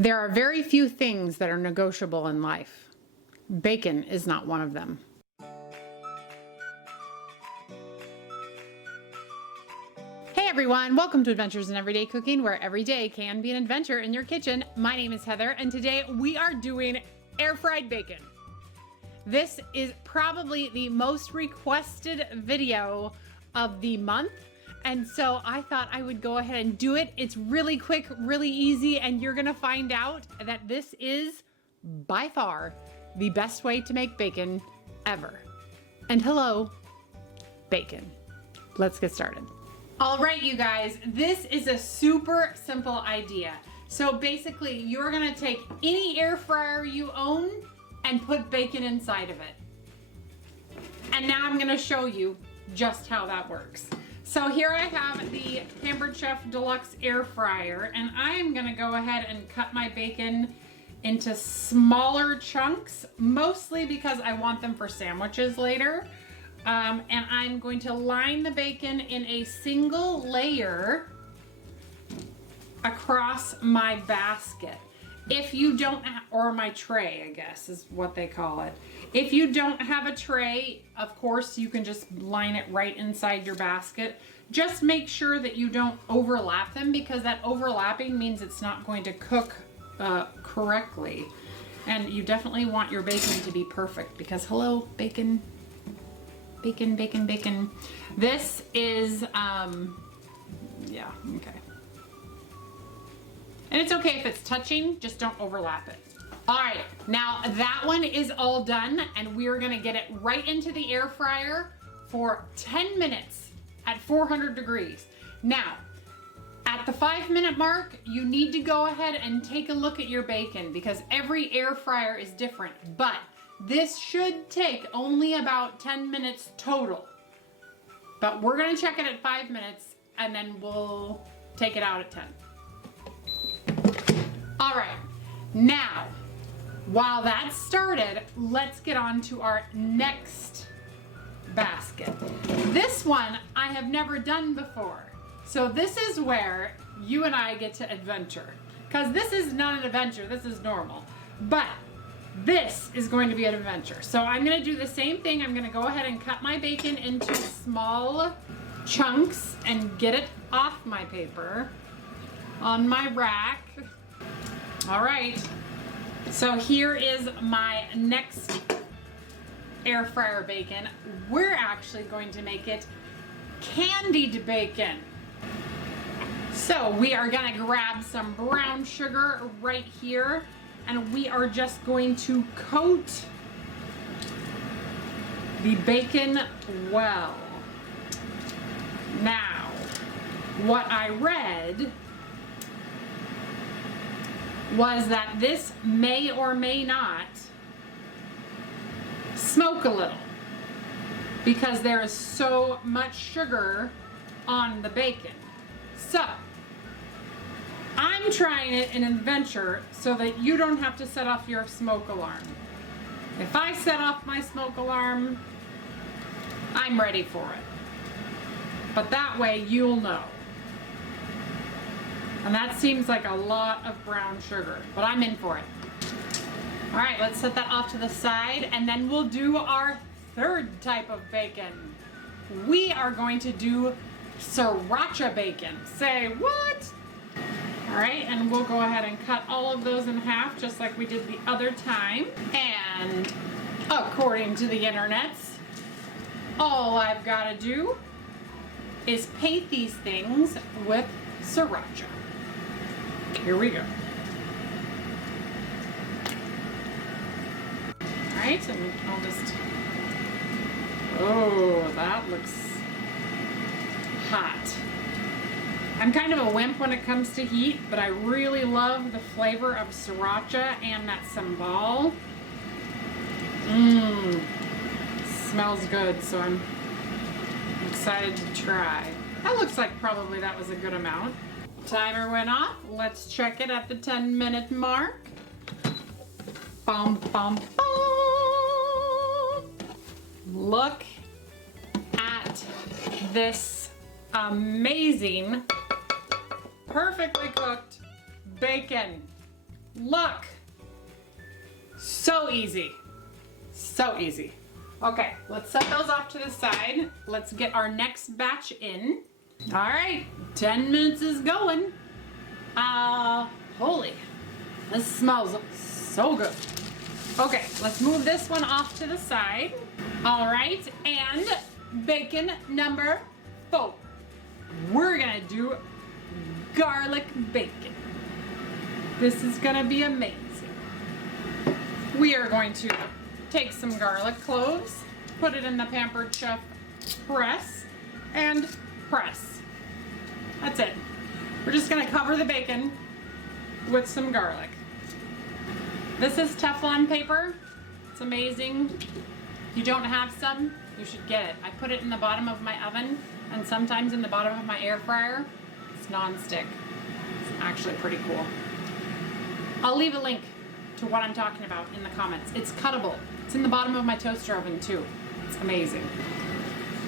There are very few things that are negotiable in life. Bacon is not one of them. Hey everyone, welcome to Adventures in Everyday Cooking, where every day can be an adventure in your kitchen. My name is Heather, and today we are doing air fried bacon. This is probably the most requested video of the month, and so I thought I would go ahead and do it. It's really quick, really easy, and you're gonna find out that this is by far the best way to make bacon ever. And hello, bacon. Let's get started. All right, you guys, this is a super simple idea. So basically, you're gonna take any air fryer you own and put bacon inside of it. And now I'm gonna show you just how that works. So here I have the Pampered Chef Deluxe air fryer, and I'm gonna go ahead and cut my bacon into smaller chunks, mostly because I want them for sandwiches later. And I'm going to line the bacon in a single layer across my basket. If you don't, or my tray, I guess is what they call it. If you don't have a tray, of course, you can just line it right inside your basket. Just make sure that you don't overlap them, because that overlapping means it's not going to cook correctly. And you definitely want your bacon to be perfect, because hello, bacon. Bacon, bacon, bacon. This is, yeah, okay. And it's okay if it's touching, just don't overlap it. All right, now that one is all done, and we're gonna get it right into the air fryer for 10 minutes at 400 degrees. Now, at the 5-minute mark, you need to go ahead and take a look at your bacon, because every air fryer is different, but this should take only about 10 minutes total. But we're gonna check it at 5 minutes, and then we'll take it out at 10. All right, now, while that's started, let's get on to our next basket. This one I have never done before. So this is where you and I get to adventure. Because this is not an adventure, this is normal. But this is going to be an adventure. So I'm gonna do the same thing. I'm gonna go ahead and cut my bacon into small chunks and get it off my paper on my rack. All right, so here is my next air fryer bacon. We're actually going to make it candied bacon. So we are gonna grab some brown sugar right here, and we are just going to coat the bacon well. Now, what I read was that this may or may not smoke a little, because there is so much sugar on the bacon. So I'm trying it in adventure so that you don't have to set off your smoke alarm. If I set off my smoke alarm, I'm ready for it. But that way you'll know. And that seems like a lot of brown sugar, but I'm in for it. All right, let's set that off to the side, and then we'll do our third type of bacon. We are going to do Sriracha bacon. Say what? All right, and we'll go ahead and cut all of those in half, just like we did the other time. And according to the internets, all I've got to do is paint these things with Sriracha. Here we go. All right, and I'll just, oh, that looks hot. I'm kind of a wimp when it comes to heat, but I really love the flavor of Sriracha and that sambal. Smells good, so I'm excited to try. That looks like probably that was a good amount. Timer went off. Let's check it at the 10-minute mark. Bum, bum, bum. Look at this amazing, perfectly cooked bacon. Look. So easy. So easy. Okay, let's set those off to the side. Let's get our next batch in. All right, 10 minutes is going. Holy, this smells so good. Okay, let's move this one off to the side. All right, and bacon number 4. We're gonna do garlic bacon. This is gonna be amazing. We are going to take some garlic cloves, put it in the Pampered Chef press, and press. That's it. We're just gonna cover the bacon with some garlic. This is Teflon paper. It's amazing. If you don't have some, you should get it. I put it in the bottom of my oven and sometimes in the bottom of my air fryer. It's non-stick. It's actually pretty cool. I'll leave a link to what I'm talking about in the comments. It's cuttable. It's in the bottom of my toaster oven too. It's amazing.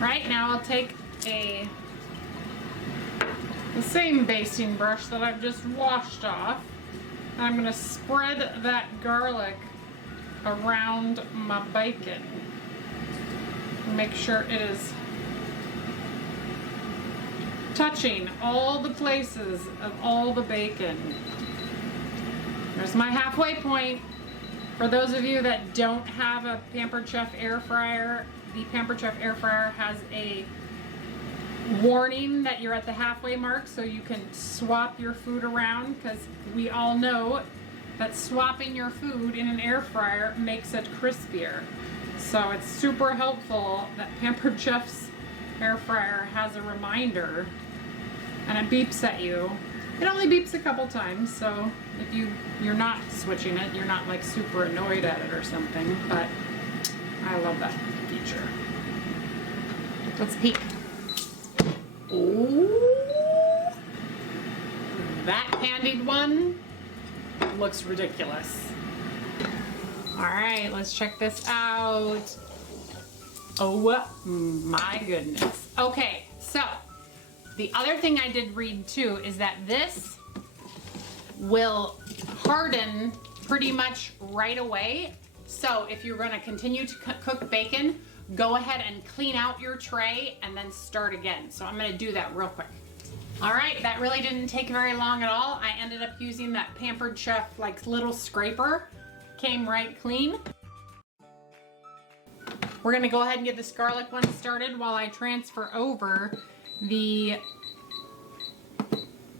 Right now I'll take the same basting brush that I've just washed off. I'm gonna spread that garlic around my bacon. Make sure it is touching all the places of all the bacon. There's my halfway point. For those of you that don't have a Pampered Chef air fryer, the Pampered Chef air fryer has a warning that you're at the halfway mark so you can swap your food around, because we all know that swapping your food in an air fryer makes it crispier. So it's super helpful that Pampered Chef's air fryer has a reminder and it beeps at you. It only beeps a couple times, so if you're not switching it, you're not like super annoyed at it or something, but I love that feature. Let's peek. Oh, that candied one looks ridiculous. All right, let's check this out. Oh my goodness. Okay, so the other thing I did read too is that this will harden pretty much right away. So if you're gonna continue to cook bacon, go ahead and clean out your tray and then start again. So I'm gonna do that real quick. All right, that really didn't take very long at all. I ended up using that Pampered Chef like little scraper. Came right clean. We're gonna go ahead and get this garlic one started while I transfer over the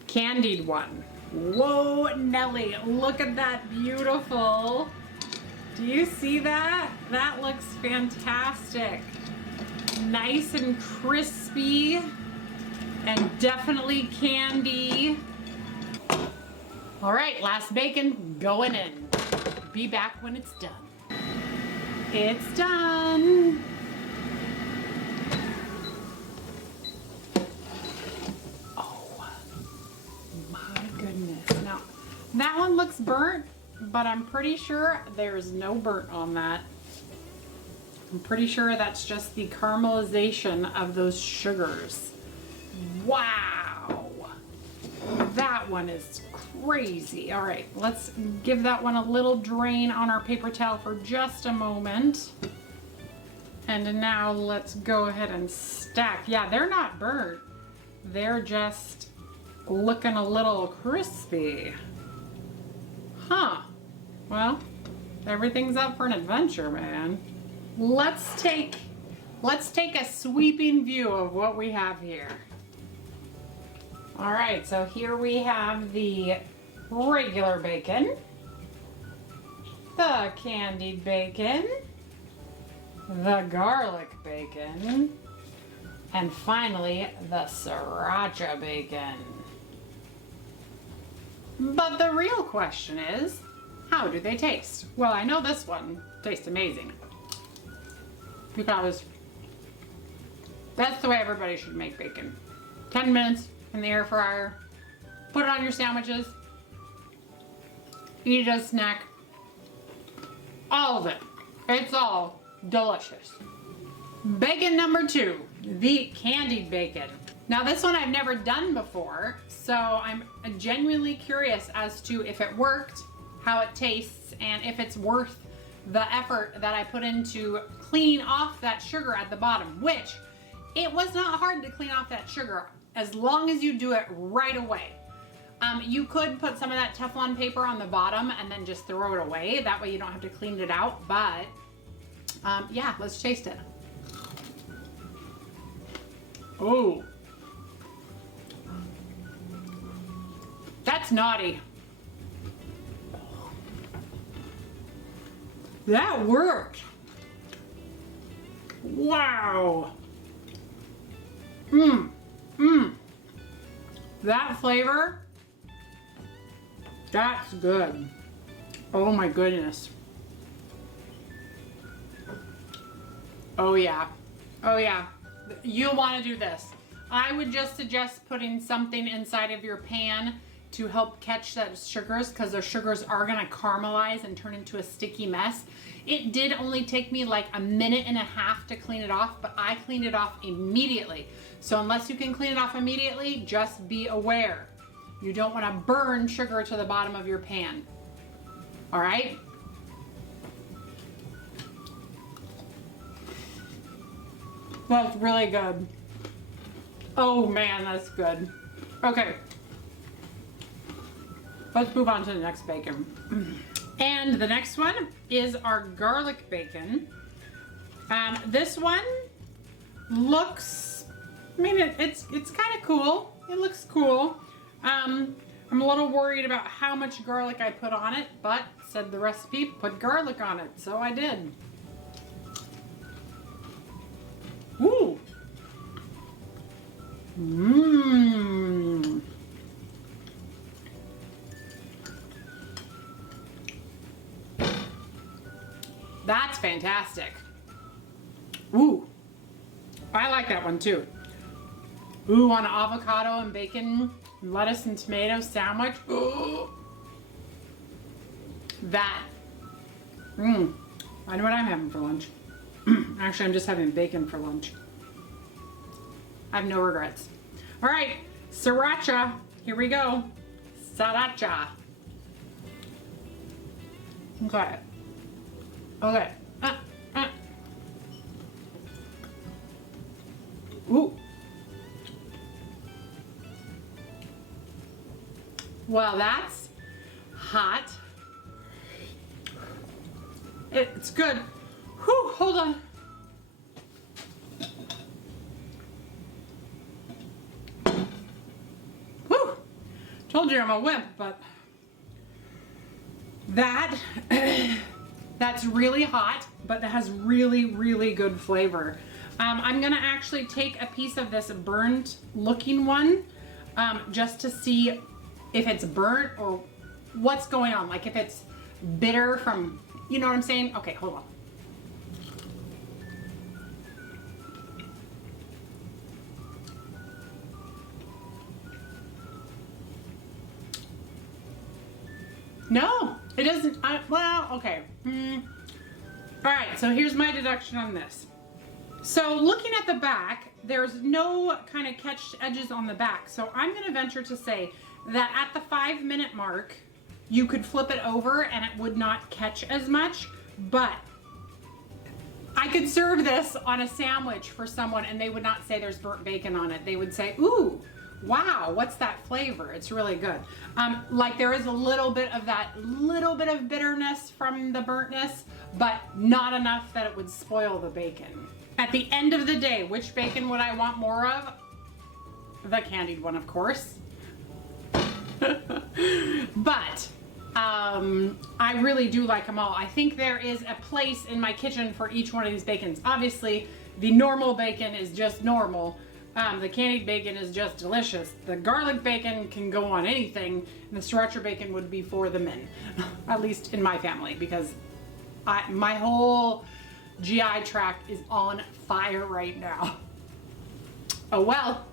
candied one. Whoa, Nelly, look at that beautiful. Do you see that? That looks fantastic. Nice and crispy and definitely candy. All right, last bacon going in. Be back when it's done. It's done. Oh my goodness. Now, that one looks burnt, but I'm pretty sure there's no burnt on that. I'm pretty sure that's just the caramelization of those sugars. Wow. That one is crazy. All right, let's give that one a little drain on our paper towel for just a moment. And now let's go ahead and stack. Yeah, they're not burnt. They're just looking a little crispy. Huh. Well, everything's up for an adventure, man. Let's take a sweeping view of what we have here. All right, so here we have the regular bacon, the candied bacon, the garlic bacon, and finally the Sriracha bacon. But the real question is, how do they taste? Well, I know this one tastes amazing, because that's the way everybody should make bacon. 10 minutes in the air fryer, put it on your sandwiches, eat it as a snack, all of it. It's all delicious. Bacon number 2, the candied bacon. Now this one I've never done before, so I'm genuinely curious as to if it worked how it tastes and if it's worth the effort that I put into clean off that sugar at the bottom, which it was not hard to clean off that sugar as long as you do it right away. You could put some of that Teflon paper on the bottom and then just throw it away. That way you don't have to clean it out, but yeah, let's taste it. Oh, that's naughty. That worked. Wow. That flavor, that's good. Oh my goodness. Oh yeah. Oh yeah. You'll want to do this. I would just suggest putting something inside of your pan to help catch that sugars, because the sugars are going to caramelize and turn into a sticky mess. It did only take me like a minute and a half to clean it off, but I cleaned it off immediately. So unless you can clean it off immediately, just be aware. You don't want to burn sugar to the bottom of your pan. All right? That's really good. Oh man, that's good. Okay. Let's move on to the next bacon. And the next one is our garlic bacon. This one looks, I mean, it's kind of cool. It looks cool. I'm a little worried about how much garlic I put on it, but said the recipe, put garlic on it, so I did. Ooh. Mmm. That's fantastic. Ooh, I like that one too. Ooh, on an avocado and bacon, lettuce and tomato sandwich. Ooh. That. I know what I'm having for lunch. Actually, I'm just having bacon for lunch. I have no regrets. All right, Sriracha. Here we go. Sriracha. Okay. Okay. Ooh. Well, that's hot. It's good. Whew, hold on. Whew. Told you I'm a wimp, but that's really hot, but it has really, really good flavor. I'm gonna actually take a piece of this burnt looking one just to see if it's burnt or what's going on. Like if it's bitter from, you know what I'm saying? Okay, hold on. No, it doesn't. Well, okay. All right, so here's my deduction on this. So looking at the back, there's no kind of catched edges on the back. So I'm going to venture to say that at the 5-minute mark, you could flip it over and it would not catch as much, but I could serve this on a sandwich for someone and they would not say there's burnt bacon on it. They would say, ooh, wow, what's that flavor? It's really good. Like there is a little bit of bitterness from the burntness, but not enough that it would spoil the bacon. At the end of the day, which bacon would I want more of? The candied one, of course. But I really do like them all. I think there is a place in my kitchen for each one of these bacons. Obviously, the normal bacon is just normal. The candied bacon is just delicious. The garlic bacon can go on anything, and the Sriracha bacon would be for the men, at least in my family, because my whole GI tract is on fire right now. Oh well,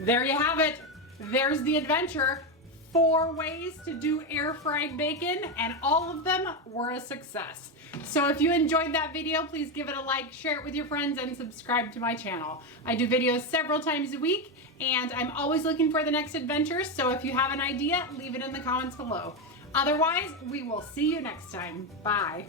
there you have it. There's the adventure. 4 ways to do air fried bacon, and all of them were a success. So if you enjoyed that video, please give it a like, share it with your friends, and subscribe to my channel. I do videos several times a week, and I'm always looking for the next adventure, so if you have an idea, leave it in the comments below. Otherwise, we will see you next time. Bye.